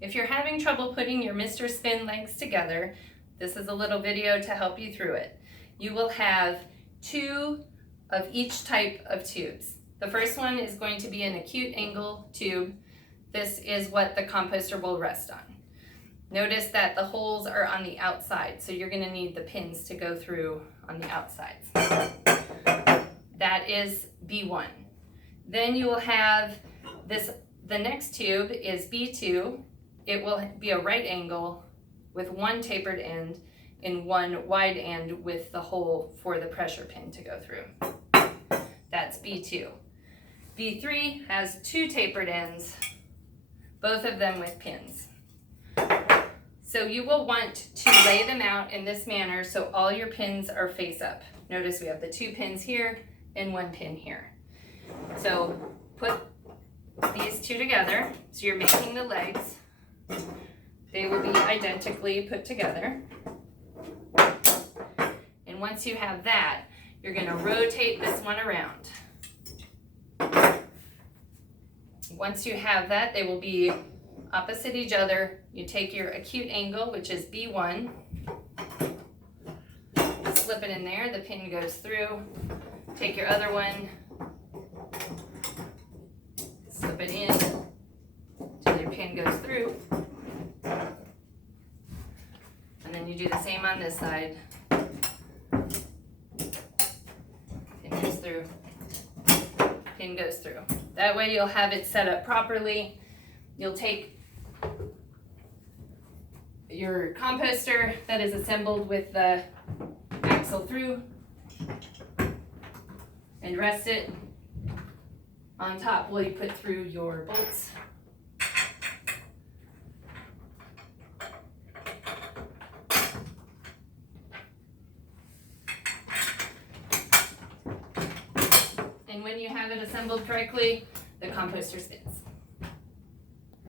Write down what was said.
If you're having trouble putting your Mr. Spin legs together, this is a little video to help you through it. You will have 2 of each type of tubes. The first one is going to be an acute angle tube. This is what the composter will rest on. Notice that the holes are on the outside, so you're going to need the pins to go through on the outsides. That is B1. Then you will have this, the next tube is B2. It will be a right angle with 1 tapered end and 1 wide end with the hole for the pressure pin to go through. That's B2. B3 has 2 tapered ends, both of them with pins. So you will want to lay them out in this manner so all your pins are face up. Notice we have the 2 pins here and 1 pin here. So put these 2 together. So you're making the legs. They will be identically put together. And once you have that, you're going to rotate this one around. Once you have that, they will be opposite each other. You take your acute angle, which is B1, slip it in there, the pin goes through. Take your other one, slip it in till your pin goes through. And then you do the same on this side. Pin goes through, pin goes through. That way you'll have it set up properly. You'll take your composter that is assembled with the axle through and rest it on top while you put through your bolts. And when you have it assembled correctly, the composter spins.